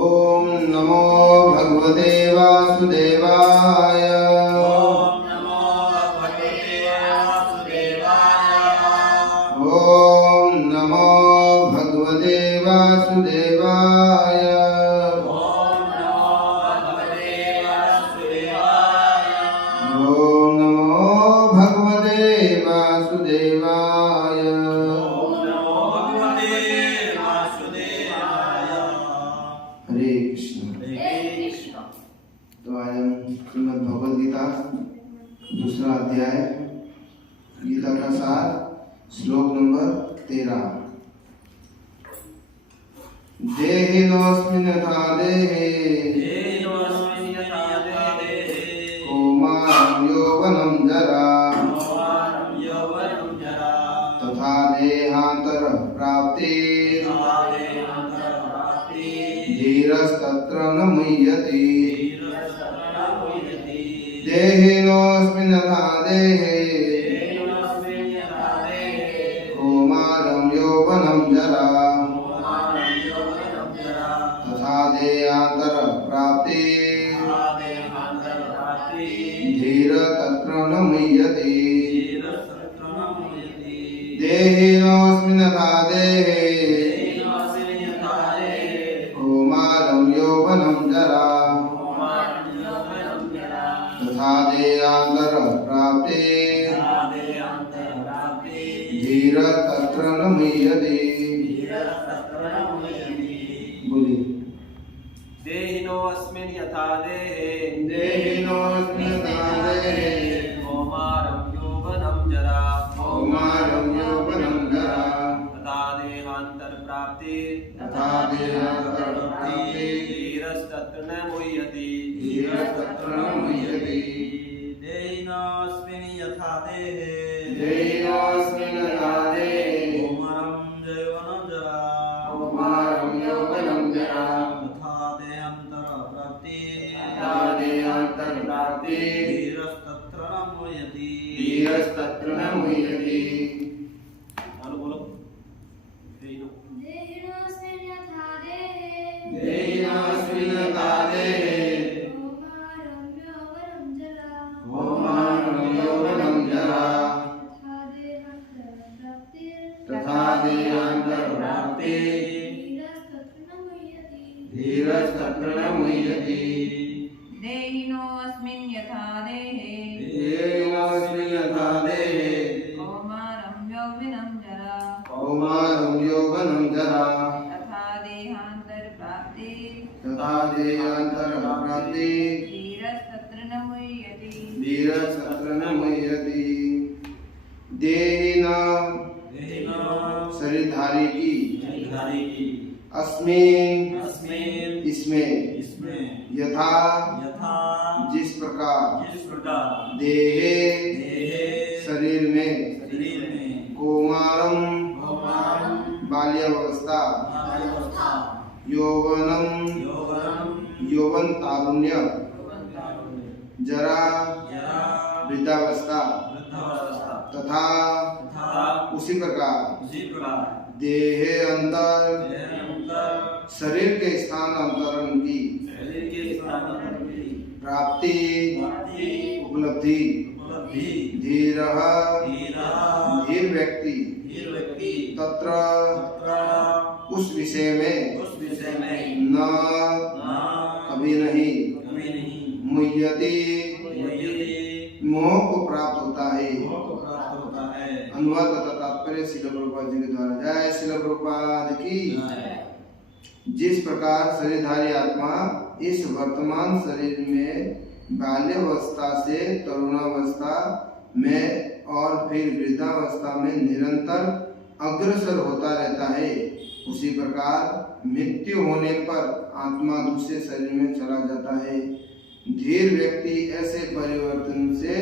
ओम नमो भगवते वासुदेवाय। ओम नमो भगवते वासुदेवाय। ओम नमो भगवते वासुदेवाय। ओम नमो भगवते वासुदेवाय। ओम नमो भगवते वासुदेवाय। ओम नमो भगवते वासुदेवाय। हरे कृष्ण। हरे कृष्ण। तो आज हम श्रीमद् भगवद गीता दूसरा अध्याय गीता का सार श्लोक नंबर 13। देहिनोऽस्मिन् यथा देहे देहिनोऽस्मिन् यथा देहे कौमारं यौवनं जरा कौमारं यौवनं जरा तथा देहान्तरः प्राप्ते तथा देहान्तरप्राप्तिः धीरस्तत्र न मुह्यति। धीरस्तत्र न मुह्यति। देहिनोऽस्मिन् यथा देहे देहिनोऽस्मिन् यथा देहे कौमारं यौवनं जरा कौमारं यौवनं जरा तथा देहान्तरः प्राप्ते तथा देहान्तरप्राप्तिः धीर तत्र न मुह्यति। धीरस्तत्र न मुह्यति। देहिनोऽस्मिन् यथा देहे देहिनोऽस्मिन् यथा देहे कौमारं यौवनं जरा कौमारं यौवनं जरा तथा देहान्तरः प्राप्ते तथा देहान्तरप्राप्तिः धीर तत्र न मुह्यति। धीरस्तत्र न मुह्यति। बोलिए। देहिनोऽस्मिन् यथा देहे देहिनोऽस्मिन् यथा देहे कौमारं यौवनं जरा कौमारं यौवनं जरा तथा देहान्तरप्राप्तिः तथा देहान्तरप्राप्तिः धीरस्तत्र न मुह्यति। धीरस्तत्र न मुह्यति। देहिनोऽस्मिन् यथा देहे देहिनोऽस्मिन् यथा देहे कौमारं यौवनं जरा कौमारं यौवनं जरा तथा देहान्तरप्राप्तिः तथा देहान्तरप्राप्तिः धीरस्तत्र न मुह्यति। धीरस्तत्र न मुह्यति। बोलो। देहिनोऽस्मिन् यथा देहे देहिनोऽस्मिन् यथा देहे कौमारं यौवनं जरा कौमारं यौवनं जरा तथा देहान्तरप्राप्तिः तथा देहान्तरप्राप्तिः धीरस्तत्र न मुह्यति। धीरस्तत्र न मुह्यति। देहिनोऽस्मिन् यथा देहे देहिनोऽस्मिन् यथा देहे कौमारं यौवनं जरा कौमारं यौवनं जरा तथा देहान्तरप्राप्तिः तथा देहान्तरप्राप्तिः धीरस्तत्र न मुह्यति। धीरस्तत्र न मुह्यति। देहिना शरीरधारी की अस्मिन् इसमें यथा जिस प्रकार देहे शरीर में कौमारं बाल्यावस्था यौवनम यौवन तारुण्य जरा वृद्धावस्था तथा उसी प्रकार देहे अंतर शरीर के स्थान अंतरण की प्राप्ति उपलब्धि धीर धीर व्यक्ति तत्र उस विषय में न कभी नहीं मुह्यति मोह को प्राप्त होता है। अनुवाद तथा तात्पर्य श्रील प्रभुपाद जी के द्वारा। जय श्रील प्रभुपाद की। जिस प्रकार शरीरधारी आत्मा इस वर्तमान शरीर में बाल्यावस्था से तरुणावस्था में और फिर वृद्धावस्था में निरंतर अग्रसर होता रहता है, उसी प्रकार मृत्यु होने पर आत्मा दूसरे शरीर में चला जाता है। धीर व्यक्ति ऐसे परिवर्तन से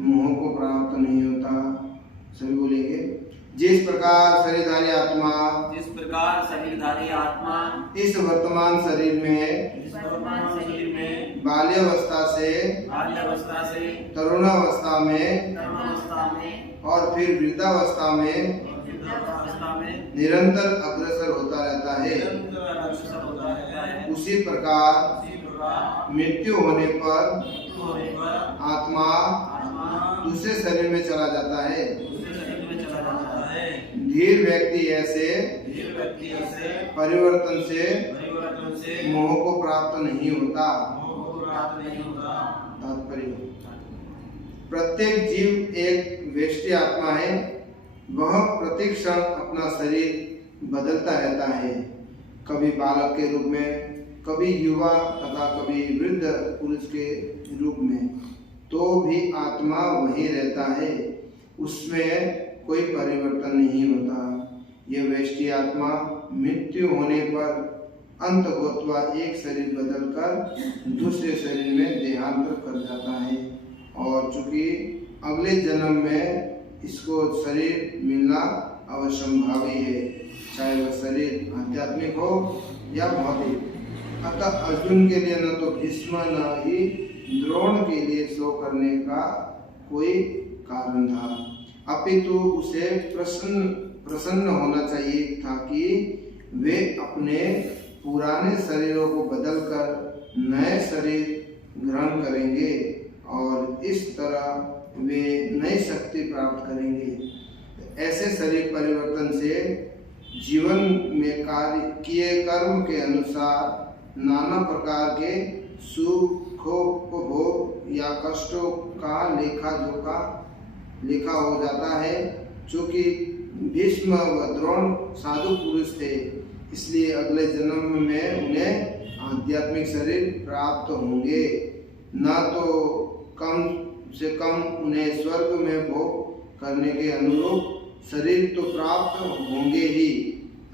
मोह को प्राप्त नहीं होता। सभी बोलेंगे। जिस प्रकार शरीरधारी आत्मा जिस प्रकार शरीरधारी आत्मा इस वर्तमान शरीर में इस वर्तमान शरीर में बाल्यावस्था से बाल्यावस्था से तरुणावस्था में तरुणावस्था में और फिर वृद्धावस्था में और वृद्धावस्था में निरंतर अग्रसर होता रहता है, निरंतर अग्रसर होता रहता है, उसी प्रकार उसी प्रकार मृत्यु होने पर मृत्यु होने पर आत्मा आत्मा दूसरे शरीर में चला जाता है। दूसरे शरीर में चला जाता है। धीर व्यक्ति ऐसे धीर व्यक्ति ऐसे परिवर्तन से परिवर्तन से मोह को प्राप्त नहीं होता। मोह को प्राप्त नहीं होता। तात्पर्य प्रत्येक जीव एक व्यष्टि आत्मा है। वह प्रत्येक क्षण अपना शरीर बदलता रहता है, कभी बालक के रूप में, कभी युवा तथा कभी वृद्ध पुरुष के रूप में, तो भी आत्मा वही रहता है, उसमें कोई परिवर्तन नहीं होता। यह व्यष्टि आत्मा मृत्यु होने पर अंततः एक शरीर बदलकर दूसरे शरीर में देहांतर कर जाता है और चूंकि अगले जन्म में इसको शरीर मिलना अवश्यंभावी है, चाहे वह शरीर आध्यात्मिक हो या भौतिक। अतः अर्जुन के लिए न तो भीष्म न ही द्रोण के लिए शोक करने का कोई कारण था, अपितु उसे प्रसन्न होना चाहिए था कि वे अपने पुराने शरीरों को बदलकर नए शरीर ग्रहण करेंगे और इस तरह वे नई शक्ति प्राप्त करेंगे। ऐसे शरीर परिवर्तन से जीवन में कार्य किए कर्म के अनुसार नाना प्रकार के सुखोपभोग या कष्टों का लेखा जोखा लिखा हो जाता है। चूंकि भीष्म व द्रोण साधु पुरुष थे, इसलिए अगले जन्म में उन्हें आध्यात्मिक शरीर प्राप्त होंगे, न तो कम से कम उन्हें स्वर्ग में भोग करने के अनुरूप शरीर तो प्राप्त होंगे ही।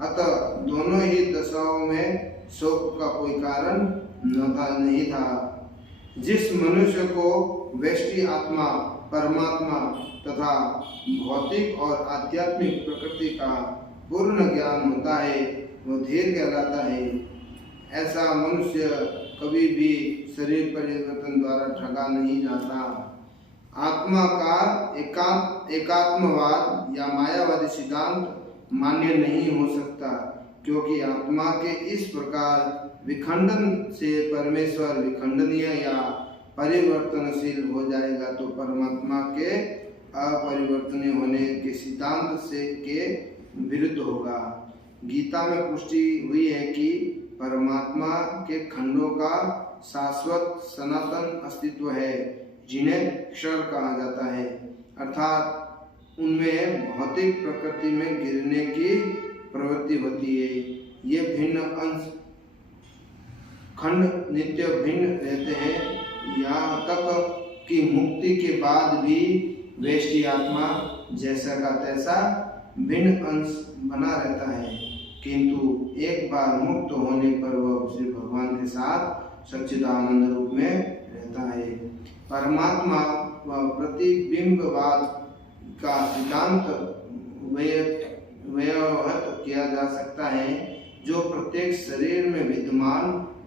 अतः दोनों ही दशाओं में शोक का कोई कारण नहीं था। जिस मनुष्य को व्यष्टि आत्मा, परमात्मा तथा भौतिक और आध्यात्मिक प्रकृति का पूर्ण ज्ञान होता है, वह धीर कहलाता है। ऐसा मनुष्य कभी भी शरीर परिवर्तन द्वारा ठगा नहीं जाता। आत्मा का एकात्मवाद या मायावादी सिद्धांत मान्य नहीं हो सकता, क्योंकि आत्मा के इस प्रकार विखंडन से परमेश्वर विखंडनीय या परिवर्तनशील हो जाएगा तो परमात्मा के अपरिवर्तनीय होने के सिद्धांत से के विरुद्ध होगा। गीता में पुष्टि हुई है कि परमात्मा के खंडों का शाश्वत सनातन अस्तित्व है, जिन्हें क्षर कहा जाता है, अर्थात उनमें भौतिक प्रकृति में गिरने की प्रवृत्ति होती है। ये भिन्न अंश खंड नित्य भिन्न रहते हैं, यहाँ तक कि मुक्ति के बाद भी व्यष्टि आत्मा जैसा का तैसा भिन्न अंश बना रहता है, किंतु एक बार मुक्त होने पर वह श्री भगवान के साथ सच्चिदानंद रूप में रहता है। परमात्मा व प्रतिबिंबवाद का सिद्धांत व्यवहत किया जा सकता है। जो प्रत्येक शरीर में विद्यमान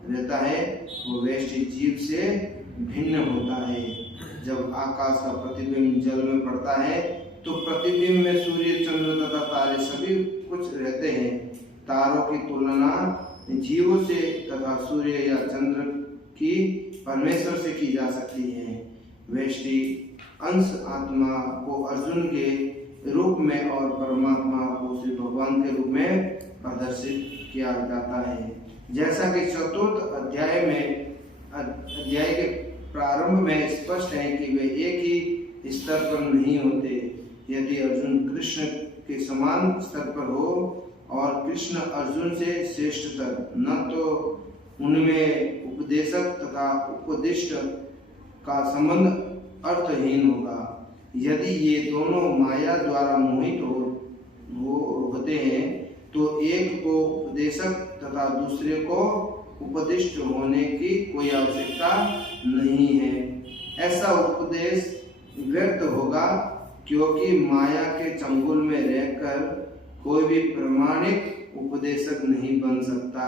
रहता है वो व्यष्टि जीव से भिन्न होता है। जब आकाश का प्रतिबिंब जल में पड़ता है तो प्रतिबिंब में सूर्य, चंद्र तथा तारे सभी कुछ रहते हैं। तारों की तुलना जीवों से तथा सूर्य या चंद्र की परमेश्वर से की जा सकती है। व्यष्टि अंश आत्मा को अर्जुन के रूप में और परमात्मा को श्री भगवान के रूप में प्रदर्शित किया जाता है। जैसा कि चतुर्थ अध्याय के प्रारंभ में स्पष्ट है कि वे एक ही स्तर पर नहीं होते। यदि अर्जुन कृष्ण के समान स्तर पर हो और कृष्ण अर्जुन से श्रेष्ठतर, न तो उनमें उपदेशक तथा उपदिष्ट का संबंध अर्थहीन होगा। यदि ये दोनों माया द्वारा मोहित होते हैं तो एक को उपदेशक तथा दूसरे को उपदिष्ट होने की कोई आवश्यकता नहीं है। ऐसा उपदेश व्यर्थ होगा, क्योंकि माया के चंगुल में रहकर कोई भी प्रमाणिक उपदेशक नहीं बन सकता।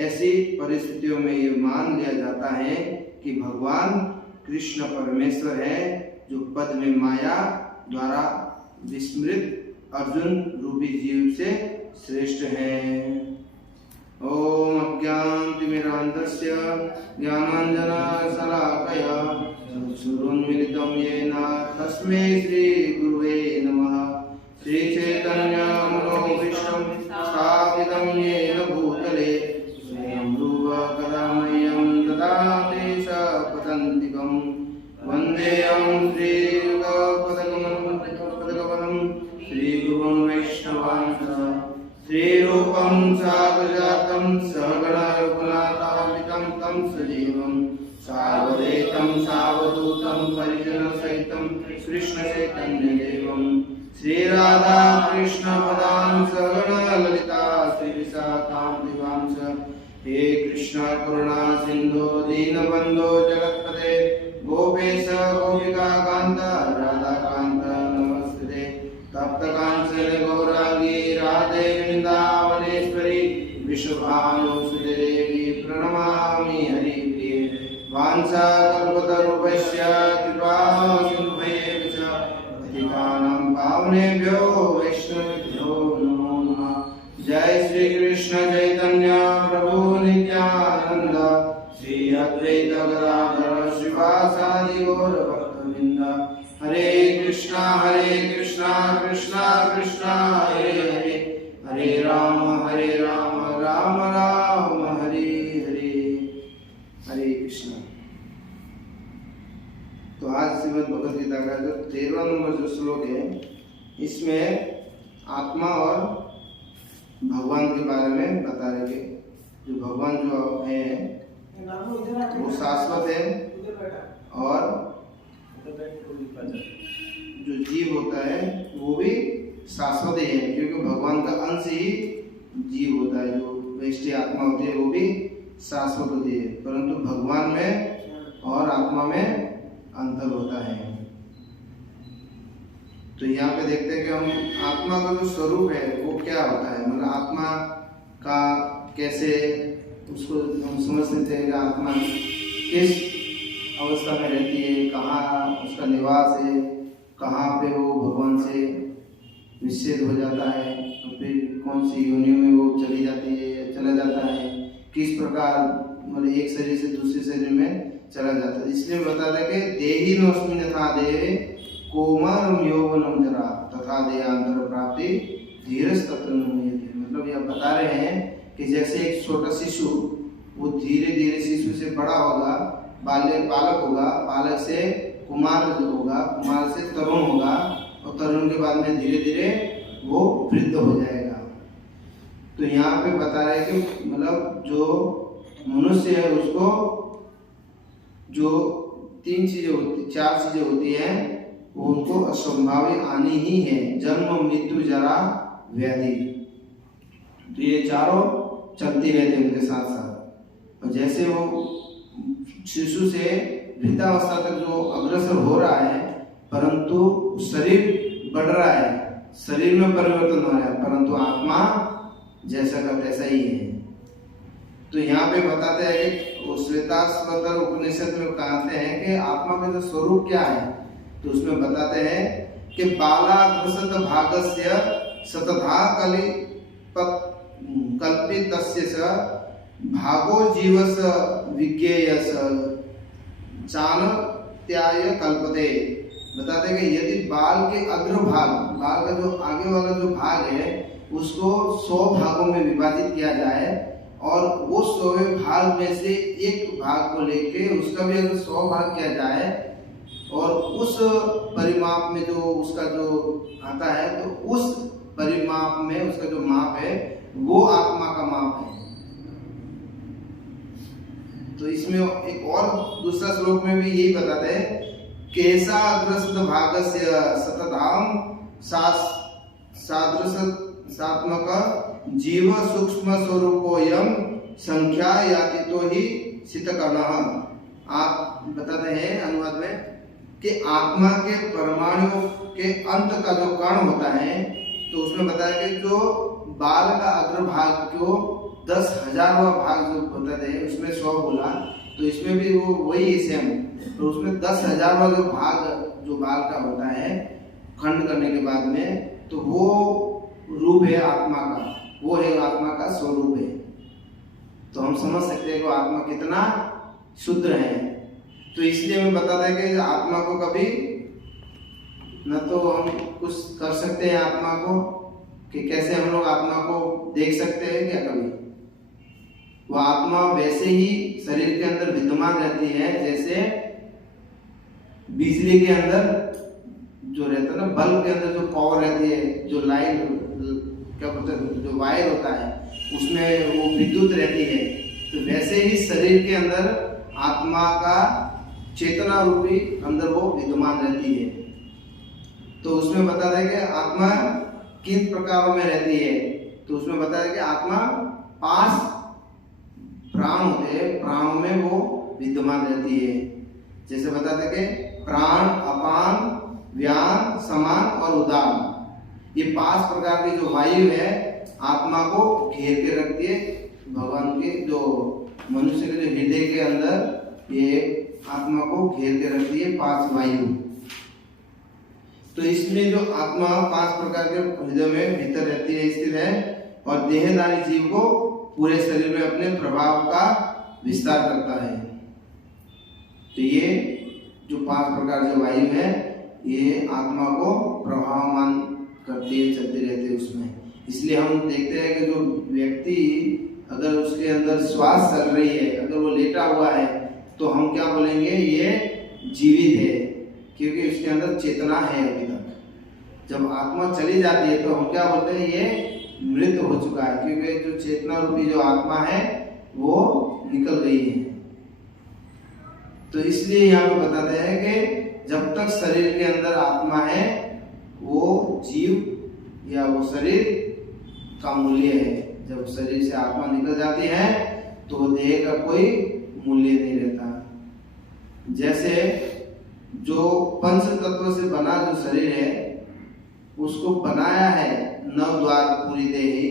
ऐसी परिस्थितियों में ये मान लिया जाता है कि भगवान कृष्ण परमेश्वर है, जो पद में माया द्वारा विस्मृत अर्जुन रूपी जीव से श्रेष्ठ है। ओम अज्ञानतिमिरान्धस्य ज्ञानाञ्जनशलाकया चक्षुरुन्मीलितं येन तस्मै श्रीगुरुवे नमः। श्रीचैतन्यमनोभीष्टं स्थापितं येन भूतले स्वयं रूप कदा मह्यं ददाति सपदान्तिकं। वन्देऽहं श्रीयुगपदकमलं श्रीगुरुं वैष्णवांश्च श्रीरूपं साग्रजातं सहगण रघुनाथान्वितं तं सजीवं सावधूतं सावधूतं परिजनसहितं कृष्णचैतन्यदेवं श्रीराधा कृष्णपदां सहगण ललिता श्रीविशाखान्वितांश्च। हे कृष्ण करुणा सिन्धो दीनबन्धो जगत्पते गोपेश गोपिकान्त राधाकान्त नमस्ते। तप्तकांचन गौरांगी राधे वृंदावनेश्वरी विश्वभानुसुते देवी प्रणमामि हरिप्रिये। वाञ्छाकल्पतरुभ्यश्च कृपा सिन्धुभ्येव च पतितानां पावनेभ्यो वैष्णवेभ्यो नमो नमः। जय श्री कृष्ण चैतन्य प्रभु नित्यानंद श्री अद्वैत गदाधर श्रीवासादि गौर भक्तवृंद। हरे कृष्णा कृष्णा कृष्णा हरे हरे, हरे राम राम राम हरे हरे। हरे कृष्ण। तो आज श्रीमद् भगवद गीता का जो 13वां नंबर जो श्लोक है, इसमें आत्मा और भगवान के बारे में बता रहे हैं। जो भगवान जो है वो शाश्वत है, और जो जीव होता है वो भी शाश्वत ही है, क्योंकि भगवान का अंश ही जीव होता है। जो वैष्णव आत्मा होती है वो भी शाश्वत होती है, परंतु भगवान में और आत्मा में अंतर होता है। तो यहाँ पे देखते हैं कि हम आत्मा का जो स्वरूप है वो क्या होता है, मतलब आत्मा का कैसे उसको हम समझ सकते हैं कि आत्मा किस अवस्था में रहती है, कहाँ उसका निवास है, कहाँ पे वो भगवान से विच्छेद हो जाता है, और फिर कौन सी योनियों में वो चली जाती है, चला जाता है, किस प्रकार मतलब एक शरीर से दूसरे शरीर में चला जाता है। इसलिए बताते हैं कि देहिनोऽस्मिन् यथा देहे कौमारं यौवनं जरा तथा देहांतर प्राप्ति धीरस्तत्र न मुह्यते। मतलब यह बता रहे हैं कि जैसे एक छोटा शिशु वो धीरे धीरे शिशु से बड़ा होगा, बालक होगा, बालक से कुमार होगा, कुमार से तरुण होगा, और तरुण के बाद में धीरे धीरे वो वृद्ध हो जाएगा। तो यहाँ पे बता रहे हैं कि मतलब जो मनुष्य है उसको जो 4 चीजें होती हैं वो उनको असंभावी आनी ही है, जन्म मृत्यु जरा व्याधि। तो ये चारों चलती रहती है उनके साथ साथ। और जैसे वो शिशु से वृद्धावस्था तक जो अग्रसर हो रहा है, परंतु शरीर बढ़ रहा है, शरीर में परिवर्तन हो रहा है, परंतु आत्मा जैसा का तैसा ही है। तो यहाँ पे बताते हैं कि श्वेताश्वतर उपनिषद में कहते हैं कि आत्मा का जो स्वरूप क्या है, तो उसमें बताते हैं कि बालाग्रसत भागस्य सतधा कल्पितस्य स भागो जीवस विज्ञेयस चानत्याय कल्पते। बताते हैं कि यदि बाल के अग्रभाग, बाल का जो आगे वाला जो भाग है उसको 100 भागों में विभाजित किया जाए, और वो 100 भाग में से एक भाग को लेके उसका भी अगर 100 भाग किया जाए, और उस परिमाप में जो उसका जो आता है, तो उस परिमाप में उसका जो माप है वो आत्मा का माप है। तो इसमें एक और दूसरा श्लोक में भी यही बताते हैं, केसा अग्रसत भागस्य सतधाम सादृश सात्मक जीव सूक्ष्म स्वरूपोयम संख्या यातितो ही शीतकर्णः। आप बताते हैं अनुवाद में कि आत्मा के परमाणु के अंत का जो कण होता है, तो उसमें बताया कि जो बाल का अग्रभाग को 10,000वां भाग जो बताते हैं उसमें 100 बोला, तो इसमें भी वो वही सेम, तो उसमें 10,000वां जो भाग जो बाल का होता है खंड करने के बाद में, तो वो रूप है आत्मा का, वो है आत्मा का स्वरूप है। तो हम समझ सकते हैं कि आत्मा कितना शुद्ध है। तो इसलिए मैं बताता है कि आत्मा को कभी न तो हम कुछ कर सकते हैं आत्मा को, कि कैसे हम लोग आत्मा को देख सकते हैं क्या कभी, वो आत्मा वैसे ही शरीर के अंदर विद्यमान रहती है जैसे बिजली के अंदर जो रहता है ना, बल्ब के अंदर जो पावर रहती है, जो लाइट क्या बोलते हैं, जो वायर होता है उसमें वो विद्युत रहती है, तो वैसे ही शरीर के अंदर आत्मा का चेतना रूपी अंदर वो विद्यमान रहती है। तो उसमें बता दें कि आत्मा किन प्रकारों में रहती है, तो उसमें बताया कि आत्मा 5 प्राण होते हैं, प्राणों में वो विद्यमान रहती है। जैसे बताते कि प्राण, अपान, व्यान, समान और उदान, ये 5 प्रकार की जो वायु है आत्मा को घेर के रखती है। भगवान के जो मनुष्य के जो हृदय के अंदर ये आत्मा को घेर के रखती है 5 वायु। तो इसमें जो आत्मा 5 प्रकार के हृदय में भीतर रहती है, स्थित है, और देहधारी जीव को पूरे शरीर में अपने प्रभाव का विस्तार करता है। तो ये जो 5 प्रकार जो वायु है ये आत्मा को प्रभावमान करती है, चलती रहती है उसमें। इसलिए हम देखते हैं कि जो व्यक्ति अगर उसके अंदर श्वास चल रही है, अगर वो लेटा हुआ है, तो हम क्या बोलेंगे, ये जीवित है, क्योंकि उसके अंदर चेतना है अभी तक। जब आत्मा चली जाती है तो हम क्या बोलते हैं, ये मृत हो चुका है, क्योंकि जो चेतना रूपी जो आत्मा है वो निकल गई है। तो इसलिए यहाँ पे बताते हैं कि जब तक शरीर के अंदर आत्मा है वो जीव या वो शरीर का मूल्य है। जब शरीर से आत्मा निकल जाती है तो देह का कोई मूल्य नहीं रहता। जैसे जो पंच तत्व से बना जो शरीर है उसको बनाया है 9 द्वार पूरी देही,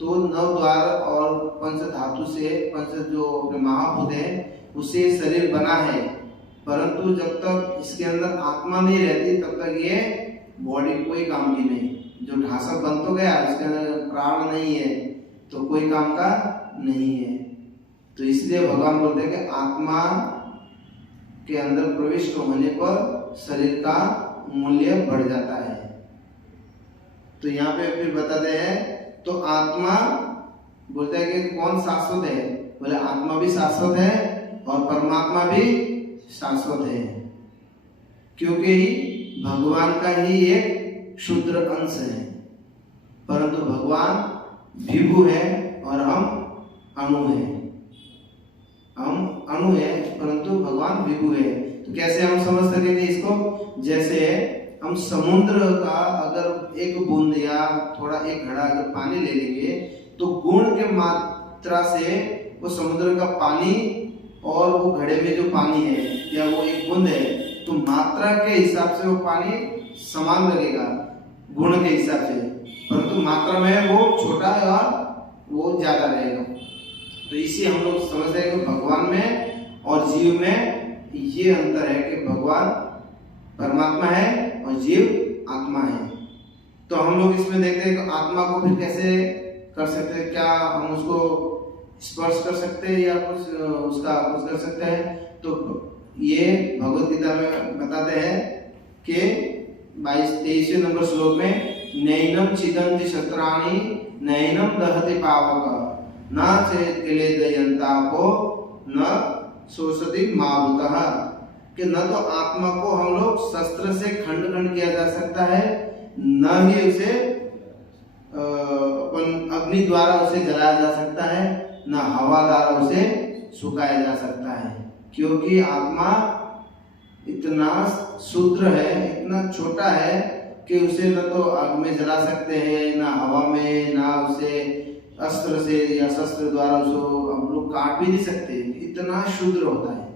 तो 9 द्वार और पंच धातु से, पंच जो महाभूत है उससे शरीर बना है, परंतु जब तक इसके अंदर आत्मा नहीं रहती तब तक ये बॉडी कोई काम की नहीं। जो ढांचा बन तो गया, इसके अंदर प्राण नहीं है तो कोई काम का नहीं है। तो इसलिए भगवान बोलते हैं कि आत्मा के अंदर प्रविष्ट होने पर शरीर का मूल्य बढ़ जाता है। तो यहाँ पे फिर बताते हैं, तो आत्मा बोलते हैं कि कौन शाश्वत है, बोले आत्मा भी शाश्वत है और परमात्मा भी शाश्वत है, क्योंकि भगवान का ही एक क्षुद्र अंश है, परंतु भगवान विभु है और हम अणु है। हम अणु है परंतु भगवान विभु है। तो कैसे हम समझ सकेंगे इसको, जैसे हम समुद्र का अगर एक बूंद या थोड़ा एक घड़ा अगर पानी ले लेंगे तो गुण के मात्रा से वो समुद्र का पानी और वो घड़े में जो पानी है या वो एक बूंद है, तो मात्रा के हिसाब से वो पानी समान लगेगा गुण के हिसाब से, परंतु मात्रा में वो छोटा और वो ज्यादा रहेगा। तो इसी हम लोग समझते हैं कि भगवान में और जीव में ये अंतर है कि भगवान परमात्मा है और जीव आत्मा है। तो हम लोग इसमें देखते हैं कि आत्मा को फिर कैसे कर सकते हैं, क्या हम उसको स्पर्श कर सकते हैं या कुछ उसका कुछ कर सकते हैं। तो ये भगवद गीता में बताते हैं कि 23वें नंबर श्लोक में, नैनम छिदन्ति शस्त्राणि नैनम दहति पावक न चेत किले दयंतापो न शोषति माभूतः, कि न तो आत्मा को हम लोग शस्त्र से खंड खंड किया जा सकता है, न ही उसे अपन अग्नि द्वारा उसे जलाया जा सकता है, न हवा द्वारा उसे सुखाया जा सकता है, क्योंकि आत्मा इतना सूत्र है, इतना छोटा है कि उसे न तो आग में जला सकते हैं, ना हवा में, ना उसे अस्त्र से या शस्त्र द्वारा उसको हम लोग काट भी नहीं सकते, इतना शुद्र होता है।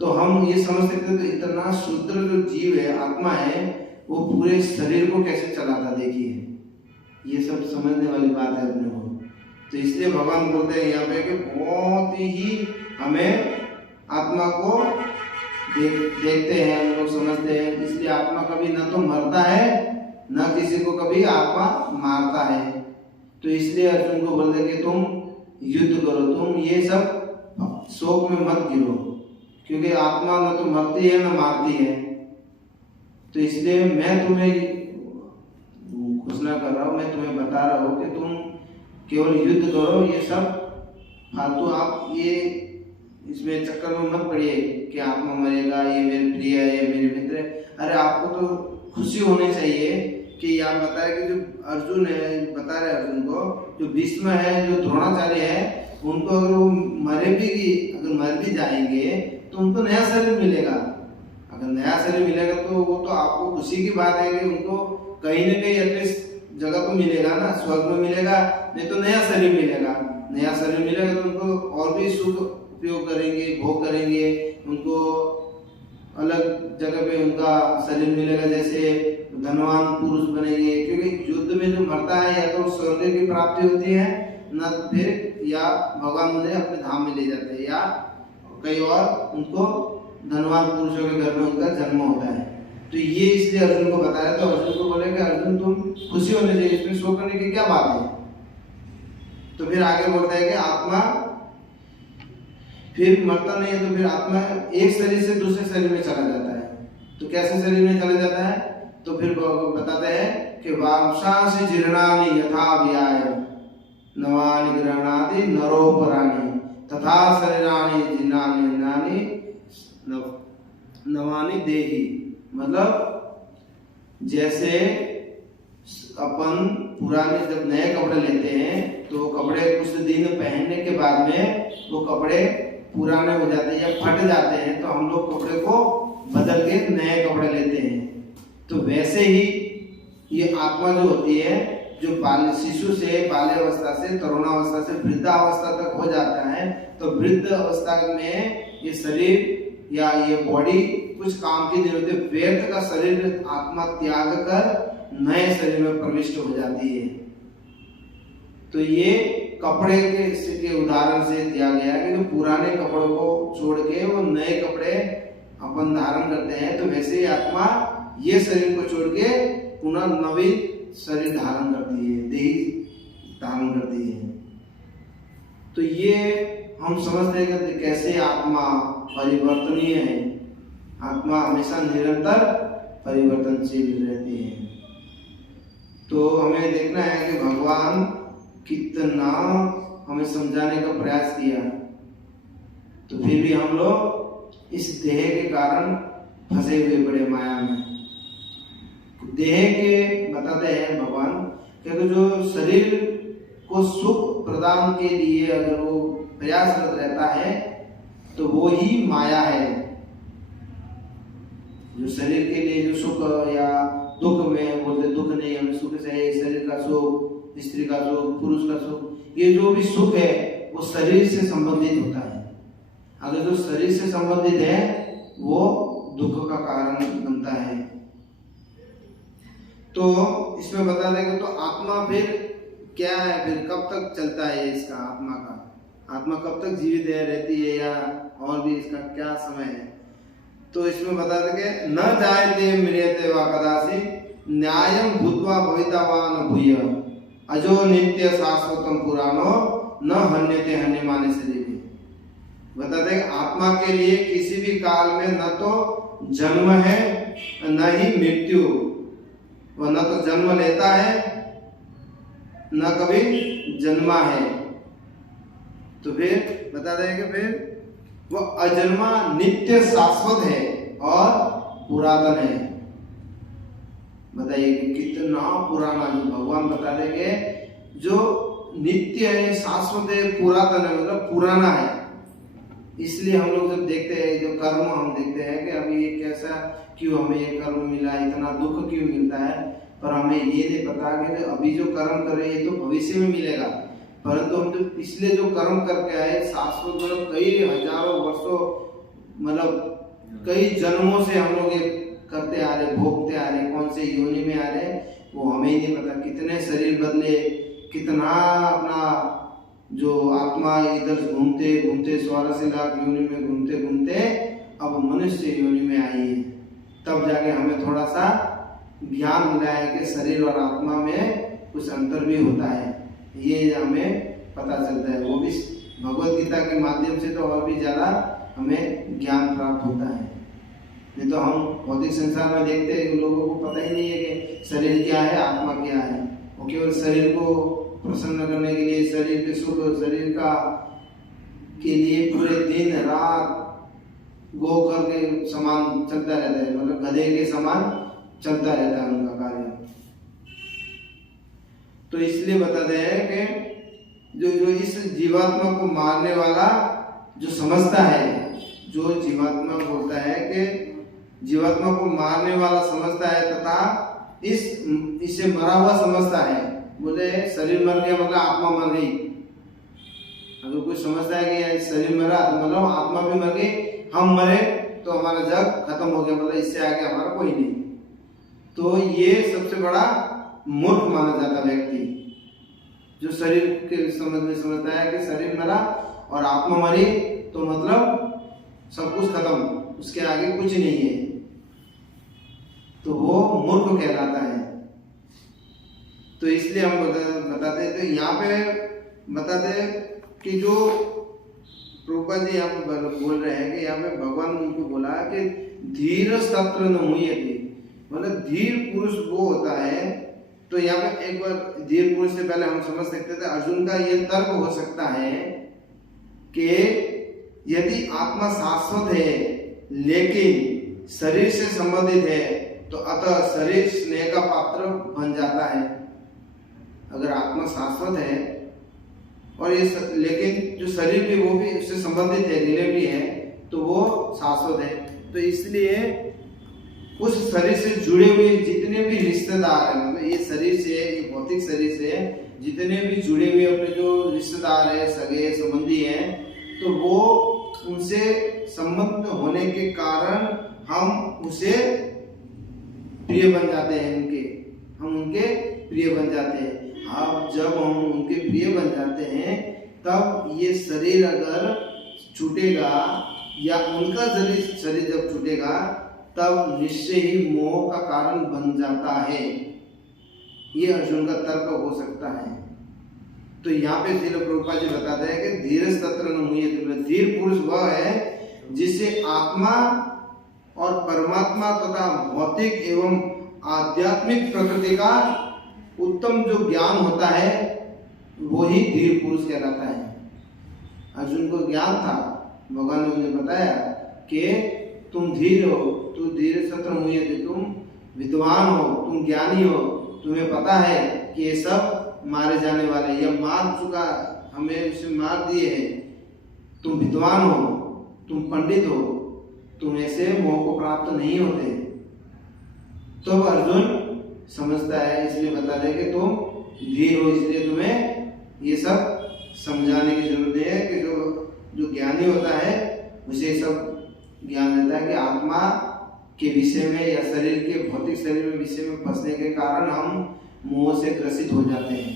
तो हम ये समझ सकते हैं तो इतना शुद्र जो जीव है, आत्मा है, वो पूरे शरीर को कैसे चलाता, देखिए ये सब समझने वाली बात है अपने को। तो इसलिए भगवान बोलते हैं यहाँ पे कि बहुत ही हमें आत्मा को देखते हैं, हम लोग समझते हैं। इसलिए आत्मा कभी ना तो मरता है ना किसी को कभी आत्मा मारता है। तो इसलिए अर्जुन को बोलते कि तुम युद्ध करो, तुम ये सब शोक में मत गिरो, क्योंकि आत्मा ना तो मरती है ना मारती है। तो इसलिए मैं तुम्हें घोषणा कर रहा हूँ, मैं तुम्हें बता रहा हूँ कि तुम केवल युद्ध करो, ये सब फालतू आप ये इसमें चक्कर में मत पड़िए कि आत्मा मरेगा, ये मेरे प्रिय है, ये मेरे मित्र है। अरे आपको तो खुशी होनी चाहिए कि यहाँ बताया कि जो अर्जुन है, बता रहे अर्जुन को, जो भीष्म है, जो द्रोणाचार्य है, उनको अगर वो अगर मर भी जाएंगे तो उनको नया शरीर मिलेगा। अगर नया शरीर मिलेगा तो वो तो आपको खुशी की बात है कि उनको कहीं न कहीं एटलीस्ट जगह तो मिलेगा ना, स्वर्ग में मिलेगा, नहीं तो नया शरीर मिलेगा। नया शरीर मिलेगा तो उनको और भी सुख उपयोग करेंगे, भोग करेंगे, उनको अलग जगह पे उनका शरीर मिलेगा, जैसे धनवान पुरुष बनेंगे। क्योंकि युद्ध में जो मरता है या तो स्वर्ग की प्राप्ति होती है, ना फिर या भगवान उन्हें अपने धाम में ले जाते हैं, या कई और उनको धनवान पुरुषों के घर में उनका जन्म होता है। तो ये इसलिए अर्जुन को बताया। तो अर्जुन को बोले कि अर्जुन तुम खुशी होने चाहिए, इसमें शोक करने की क्या बात है। तो फिर आगे बोलता है कि आत्मा फिर मरता नहीं है, तो फिर आत्मा एक शरीर से दूसरे शरीर में चला जाता है। तो कैसे शरीर में चला जाता है, तो फिर बताते हैं कि वांशांसि जीर्णानि यथा व्याय नवानि ग्रहणादि नरोपराणि तथा शरीराणि जीर्णानि नवानि देहि। मतलब जैसे अपन पुराने जब नए कपड़े लेते हैं तो कपड़े कुछ दिन पहनने के बाद में वो कपड़े पुराने हो जाते हैं या फट जाते हैं, तो हम लोग कपड़े को बदल के नए कपड़े लेते हैं। तो वैसे ही ये आत्मा जो होती है, जो शिशु से बाल्यावस्था से तरुणावस्था से वृद्धावस्था तक हो जाता है, तो वृद्ध अवस्था में ये शरीर या ये बॉडी कुछ काम की नहीं होती, व्यर्थ का शरीर आत्मा त्याग कर नए शरीर में प्रविष्ट हो जाती है। तो ये कपड़े के उदाहरण से दिया गया है कि जो पुराने कपड़ों को छोड़ के वो नए कपड़े अपन धारण करते हैं, तो वैसे ही आत्मा ये शरीर को छोड़ के पुनः नवीन शरीर धारण करती है, देह धारण करती है। तो ये हम समझते हैं कि कैसे आत्मा परिवर्तनीय है, आत्मा हमेशा निरंतर परिवर्तनशील रहती है। तो हमें देखना है कि भगवान कितना हमें समझाने का प्रयास किया, तो फिर भी हम लोग इस देह के कारण फंसे हुए बड़े माया में। देह के बताते हैं भगवान कि जो शरीर को सुख प्रदान के लिए अगर वो प्रयासरत रहता है तो वो ही माया है। जो शरीर के लिए जो सुख या दुख में बोलते, दुख नहीं हमें सुख चाहिए, शरीर का सुख, स्त्री का सुख, पुरुष का सुख, ये जो भी सुख है वो शरीर से संबंधित होता है। अगर जो शरीर से संबंधित है वो दुख का कारण बनता है। तो इसमें बता देंगे तो आत्मा फिर क्या है, फिर कब तक चलता है इसका, आत्मा कब तक जीवित रहती है, या और भी इसका क्या समय है। तो इसमें बता देंगे न जायते म्रियते वा कदासि न्यायं भूत्वा भवितावान भूय अजो नित्य शाश्वतम पुराणो न हन्यते हन्यमाने शरीर। बताते हैं आत्मा के लिए किसी भी काल में न तो जन्म है न ही मृत्यु, वह न तो जन्म लेता है न कभी जन्मा है। तो फिर बता दें कि फिर वह अजन्मा नित्य शाश्वत है और पुरातन है। बताइए कि कितना पुराना, जो भगवान बता देंगे जो नित्य है, शाश्वत है, पुरातन है, मतलब पुराना है। इसलिए हम लोग जब देखते हैं जो कर्म हम देखते हैं कि अभी ये कैसा क्यों हमें ये कर्म मिला, इतना दुख क्यों मिलता है, पर हमें ये नहीं पता कि अभी जो कर्म कर रहे हैं ये तो भविष्य में मिलेगा, परंतु हम जो पिछले जो कर्म करके आए शाश्वत मतलब कई हजारों वर्षों मतलब कई जन्मों से हम लोग ये करते आ रहे, भोगते आ रहे, कौन से योनि में आ रहे वो हमें ही नहीं पता। कितने शरीर बदले, कितना अपना जो आत्मा इधर घूमते घूमते 84 लाख योनि में घूमते घूमते अब मनुष्य योनि में आई है। तब जाके हमें थोड़ा सा ज्ञान मिला है कि शरीर और आत्मा में कुछ अंतर भी होता है, ये हमें पता चलता है। वो भी भगवत गीता के माध्यम से तो और भी ज़्यादा हमें ज्ञान प्राप्त होता है। नहीं तो हम भौतिक संसार में देखते हैं लोगों को पता ही नहीं है कि शरीर क्या है, आत्मा क्या है। वो केवल शरीर को प्रसन्न करने के लिए, शरीर के सुख, शरीर का के लिए पूरे दिन रात गोकर के समान चलता रहता है, मतलब गधे के समान चलता रहता है उनका कार्य। तो इसलिए बताते हैं कि जो इस जीवात्मा को मारने वाला जो समझता है, जो जीवात्मा बोलता है कि जीवात्मा को मारने वाला समझता है तथा इससे मरा हुआ समझता है। बोले शरीर मर गया मतलब आत्मा मर गई। अगर कोई समझता है कि शरीर मरा तो मतलब आत्मा भी मर गई, हम मरे तो हमारा जग खत्म हो गया, मतलब इससे आगे हमारा कोई नहीं। तो ये सबसे बड़ा मूर्ख माना जाता व्यक्ति जो शरीर के समझता है कि शरीर मरा और आत्मा मरी तो मतलब सब कुछ खत्म, उसके आगे कुछ नहीं है, तो वो मूर्ख कहलाता है। तो इसलिए हम बताते हैं, तो यहाँ पे बताते हैं कि जो प्रभुपाद जी यहाँ पे बोल रहे हैं कि यहाँ पे भगवान ने उनको बोला कि धीर सत्र न मुह्यते, मतलब धीर पुरुष वो होता है। तो यहाँ पे एक बार धीर पुरुष से पहले हम समझ सकते थे अर्जुन का ये तर्क हो सकता है कि यदि आत्मा शाश्वत है लेकिन शरीर से संबंधित है तो अतः शरीर स्नेह का पात्र बन जाता है। अगर आत्मा शाश्वत है और ये लेकिन जो शरीर भी वो भी उससे संबंधित है, रिलेटिव है, तो वो शाश्वत है। तो इसलिए उस शरीर से जुड़े हुए जितने भी रिश्तेदार हैं, मतलब ये शरीर से, ये भौतिक शरीर से जितने भी जुड़े हुए अपने जो रिश्तेदार है, सगे संबंधी हैं, तो वो उनसे संबंध होने के कारण हम उसे प्रिय बन जाते हैं, हम उनके प्रिय बन जाते हैं। अब जब हम उनके प्रिय बन जाते हैं तब ये शरीर अगर छूटेगा या उनका शरीर जब छूटेगा तब निश्चय ही मोह का कारण बन जाता है। ये अर्जुन का तर्क हो सकता है। तो यहाँ पे श्रील प्रभुपाद जी बताते हैं कि धीर तत्र न मुह्यते, धीर पुरुष वह है जिसे आत्मा और परमात्मा तथा भौतिक एवं आध्यात्मिक प्रकृति का उत्तम जो ज्ञान होता है वही धीर पुरुष कहलाता है। अर्जुन को ज्ञान था, भगवान ने उन्हें बताया कि तुम धीर हो, तू धीर सत्र मुह्यते, तुम विद्वान हो, तुम ज्ञानी हो, तुम्हें पता है कि ये सब मारे जाने वाले, यह मार चुका, हमें उसे मार दिए है, तुम विद्वान हो, तुम पंडित हो, तुम ऐसे मोह को प्राप्त नहीं होते। तो अर्जुन समझता है, इसलिए बता दे कि तुम धीर हो, इसलिए तुम्हें ये सब समझाने की जरूरत है कि जो ज्ञानी होता है उसे सब ज्ञान रहता है कि आत्मा के विषय में या शरीर के भौतिक शरीर में विषय में फंसने के कारण हम मोह से ग्रसित हो जाते हैं।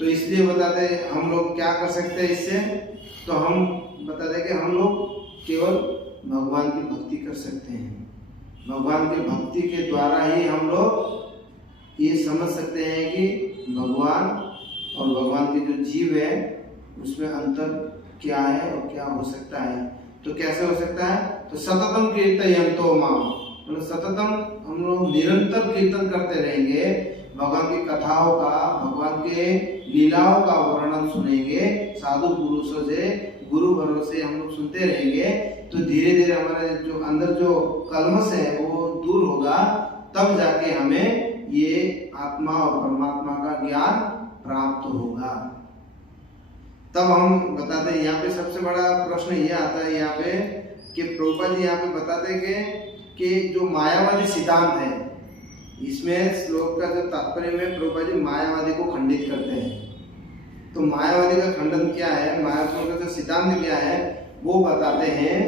तो इसलिए बताते हैं हम लोग क्या कर सकते हैं इससे, तो हम बताते हैं कि हम लोग केवल भगवान की भक्ति कर सकते हैं। भगवान की भक्ति के द्वारा ही हम लोग ये समझ सकते हैं कि भगवान और भगवान के जो जीव है उसमें अंतर क्या है और क्या हो सकता है। तो कैसे हो सकता है, तो सततम कीर्तयन्तो माम, मतलब सततम हम लोग निरंतर कीर्तन करते रहेंगे, भगवान की कथाओं का, भगवान के लीलाओं का वर्णन सुनेंगे, साधु पुरुषों से, गुरु वरों से हम लोग सुनते रहेंगे, तो धीरे धीरे हमारे जो अंदर जो कल्मश है वो दूर होगा, तब जाके हमें ये आत्मा और परमात्मा का ज्ञान प्राप्त होगा। तब हम बताते हैं, यहाँ पे सबसे बड़ा प्रश्न ये आता है यहाँ पे कि प्रभुपाद जी यहाँ पे बताते हैं कि जो मायावादी सिद्धांत है, इसमें श्लोक का जो तात्पर्य में प्रभुपाद जी मायावादी को खंडित करते हैं। तो मायावादी का खंडन क्या है, मायावादी का जो सिद्धांत क्या है वो बताते हैं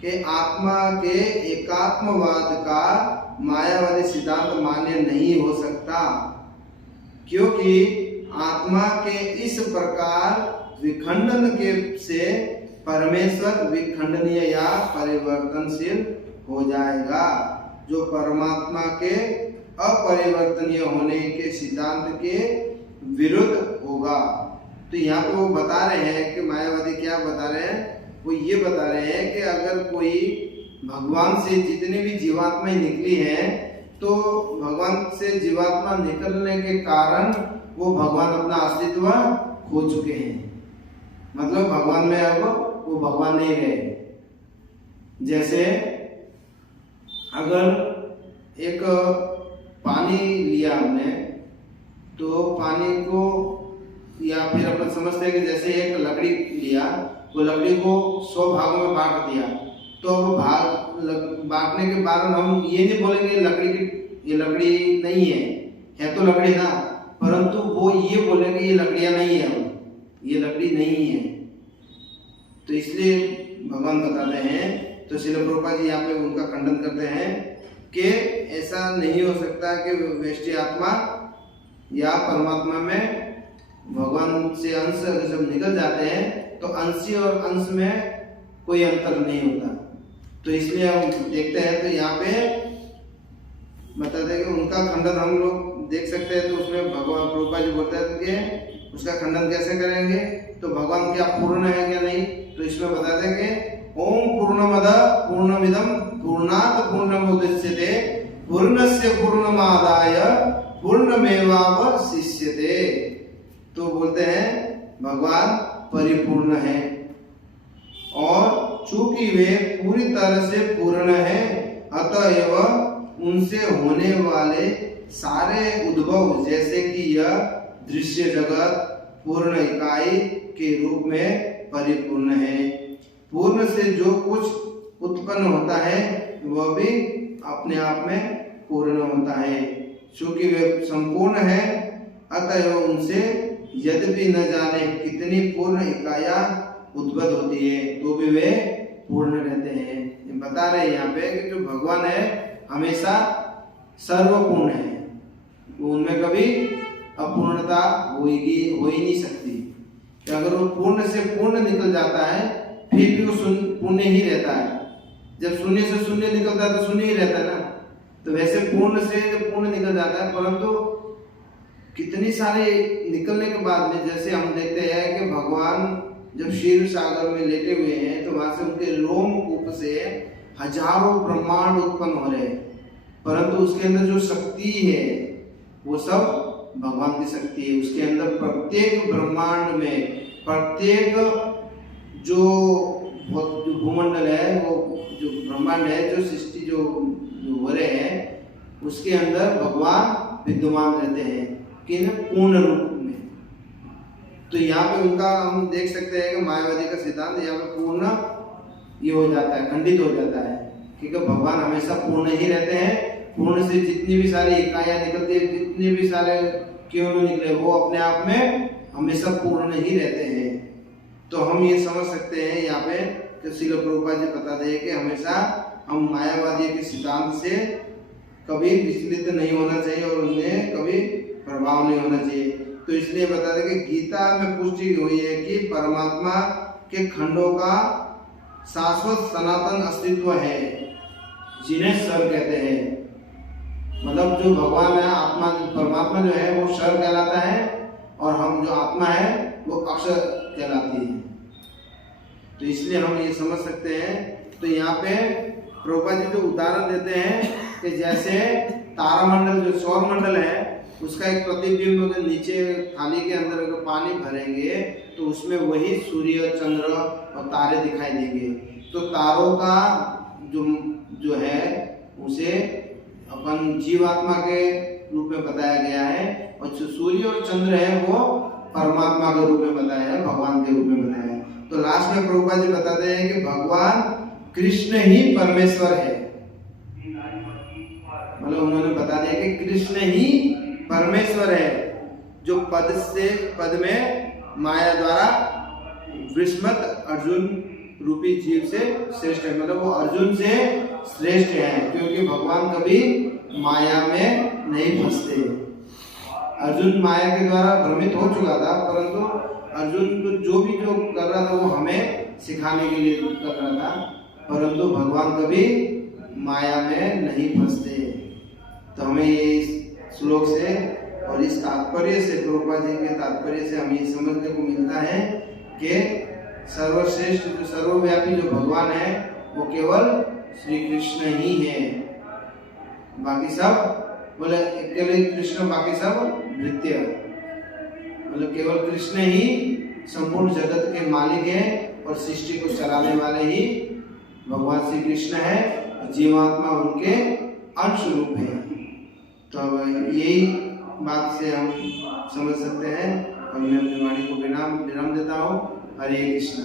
कि आत्मा के एकात्मवाद का मायावादी सिद्धांत मान्य नहीं हो सकता, क्योंकि आत्मा के इस प्रकार विखंडन के से परमेश्वर विखंडनीय या परिवर्तनशील हो जाएगा, जो परमात्मा के अपरिवर्तनीय होने के सिद्धांत के विरुद्ध होगा। तो यहाँ पे वो बता रहे हैं कि मायावादी क्या बता रहे हैं, वो ये बता रहे हैं कि अगर कोई भगवान से जितनी भी जीवात्माएं निकली हैं तो भगवान से जीवात्मा निकलने के कारण वो भगवान अपना अस्तित्व खो चुके हैं, मतलब भगवान में अब वो भगवान नहीं रहे। जैसे अगर एक पानी लिया हमने, तो पानी को या फिर अपन समझते हैं कि जैसे एक लकड़ी लिया, वो लकड़ी को 100 भागों में बांट दिया, तो अब भाग बांटने के बाद हम ये नहीं बोलेंगे लकड़ी की ये लकड़ी नहीं है तो लकड़ी ना, परंतु वो ये बोलेंगे ये लकड़ियां नहीं है, ये लकड़ी नहीं है। तो इसलिए भगवान बताते हैं, तो श्रील प्रभुपाद जी यहाँ पे उनका खंडन करते हैं कि ऐसा नहीं हो सकता कि व्यष्टि आत्मा या परमात्मा में भगवान से अंश जब निकल जाते हैं तो अंशी और अंश में कोई अंतर नहीं होता। तो इसलिए हम देखते हैं, तो यहाँ पे बताते हैं कि उनका खंडन हम लोग देख सकते हैं। तो उसमें भगवान प्रभुपाद जी बोलते हैं कि उसका खंडन कैसे करेंगे, तो भगवान क्या पूर्ण है क्या नहीं, तो इसमें बताते हैं कि ओम पूर्णमद पूर्णमिदं पूर्णात् पूर्णमुदच्यते पूर्णस्य पूर्णमादाय पूर्णमेवावशिष्यते। तो बोलते हैं भगवान परिपूर्ण है, और चूंकि वे पूरी तरह से पूर्ण है, अतएव उनसे होने वाले सारे उद्भव, जैसे कि यह दृश्य जगत पूर्ण इकाई के रूप में परिपूर्ण है। पूर्ण से जो कुछ उत्पन्न होता है वह भी अपने आप में पूर्ण होता है। चूंकि वे संपूर्ण है, अतएव उनसे यद्यपि न जाने कितनी पूर्ण इकाइयां उद्भव होती है, तो भी वे पूर्ण रहते हैं। ये बता रहे हैं यहाँ पे कि जो भगवान है हमेशा सर्वपूर्ण है, उनमें कभी अपूर्णता हो ही नहीं सकती। कि अगर वो पूर्ण से पूर्ण निकल जाता है फिर भी वो शून्य ही रहता है। जब शून्य से शून्य निकलता है तो शून्य ही रहता है ना। तो वैसे पूर्ण से जब पूर्ण निकल जाता है, परंतु कितनी सारे निकलने के बाद में, जैसे हम देखते हैं कि भगवान जब क्षीर सागर में लेटे हुए हैं तो वहां से उनके रोमकूप से हजारों ब्रह्मांड उत्पन्न हो रहे हैं, परंतु उसके अंदर जो शक्ति है वो सब भगवान की शक्ति है। उसके अंदर प्रत्येक ब्रह्मांड में, प्रत्येक जो भूमंडल है, वो जो ब्रह्मांड है, जो सृष्टि जो हो रहे हैं, उसके अंदर भगवान विद्यमान रहते हैं कि पूर्ण रूप में। तो यहाँ पे उनका हम देख सकते हैं कि मायावादी का सिद्धांत यहाँ पे पूर्ण ये हो जाता है, खंडित हो जाता है, क्योंकि भगवान हमेशा पूर्ण ही रहते हैं। पूर्ण से जितनी भी सारी इकाइयां निकलती है, जितने भी सारे क्यों न निकले, वो अपने आप में हमेशा पूर्ण ही रहते हैं। तो हम ये समझ सकते हैं यहाँ पे कि श्रील प्रभुपाद जी बताते हैं कि हमेशा हम मायावादी के सिद्धांत से कभी विचलित नहीं होना चाहिए और उन्हें कभी प्रभाव नहीं होना चाहिए। तो इसलिए बताते कि गीता में पुष्टि हुई है कि परमात्मा के खंडों का शाश्वत सनातन अस्तित्व है, जिन्हें शर कहते हैं। मतलब जो भगवान है, आत्मा परमात्मा जो है वो शर कहलाता है, और हम जो आत्मा है वो अक्षर कहलाती है। तो इसलिए हम ये समझ सकते हैं। तो यहाँ पे प्रभुपाद जी जो उदाहरण देते हैं कि जैसे तारामंडल, जो सौर मंडल है, उसका एक प्रतिबिंब अगर नीचे थाली के अंदर अगर पानी भरेंगे तो उसमें वही सूर्य, चंद्र और तारे दिखाई देंगे। तो तारों का जो है उसे अपन जीवात्मा के रूप में बताया गया है, और जो सूर्य और चंद्र है वो परमात्मा के रूप में बताया है, भगवान के रूप में बताया है। तो लास्ट में प्रभुपाद जी बताते हैं कि भगवान कृष्ण ही परमेश्वर है। मतलब तो उन्होंने बता दिया कि कृष्ण ही परमेश्वर है, जो पद में माया द्वारा विस्मृत अर्जुन रूपी जीव से श्रेष्ठ है। मतलब वो अर्जुन से श्रेष्ठ है, क्योंकि भगवान कभी माया में नहीं फंसते। अर्जुन माया के द्वारा भ्रमित हो चुका था, परंतु अर्जुन को जो कर रहा था वो हमें सिखाने के लिए कर रहा था, परंतु भगवान कभी माया में नहीं फंसते। तो हमें ये इस श्लोक से और इस तात्पर्य से, प्रभुपाद जी के तात्पर्य से हमें समझने को मिलता है कि सर्वश्रेष्ठ जो सर्वव्यापी जो भगवान है वो केवल श्री कृष्ण ही है। बाकी सब बोले केवल कृष्ण, बाकी सब नृत्य। मतलब केवल कृष्ण ही संपूर्ण जगत के मालिक हैं और सृष्टि को चलाने वाले ही भगवान श्री कृष्ण है, जीवात्मा उनके अंश रूप है। तो अब यही बात से हम समझ सकते हैं और मैं अपनी वाणी को विराम देता हूँ। हरे कृष्ण।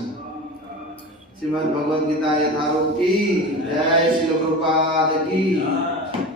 श्रीमद् भगवद गीता यथारूप की जय, श्रील प्रभुपाद की।